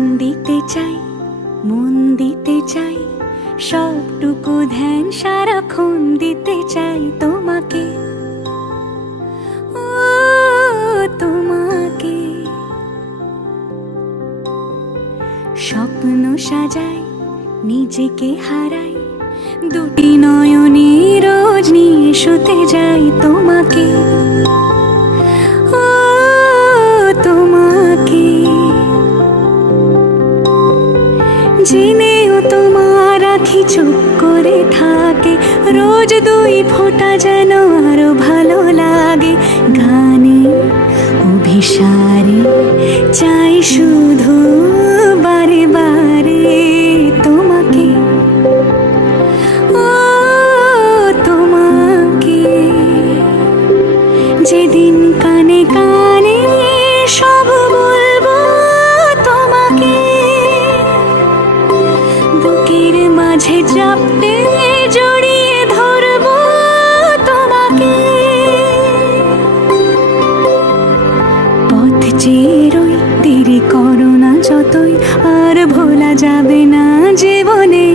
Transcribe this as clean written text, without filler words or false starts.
প্রাণ দিতে চাই, মন দিতে চাই, সবটুকু ধ্যান সারাক্ষণ দিতে চাই তোমাকে, ও তোমাকে। স্বপ্ন সাজাই, নিজেকে হারাই, দুটি নয়নে রোজ নিয়ে শুতে যাই তোমাকে, ও তোমাকে। জেনেও তোমার আখি চুপ করে থাকে, রোজ দুই ফোঁটা যেন আরো ভালো লাগে। গানে অভিসারে চাই শুধু বারে বারে তোমাকে, ও তোমাকে। যেদিন কানে কানে সব বলবো তোমাকে, বুকের মাঝে চাপতে জড়িয়ে ধরবো তোমাকে। পথ চেয়ে রই, দেরি করো না যতই, আর ভোলা যাবে না জীবনে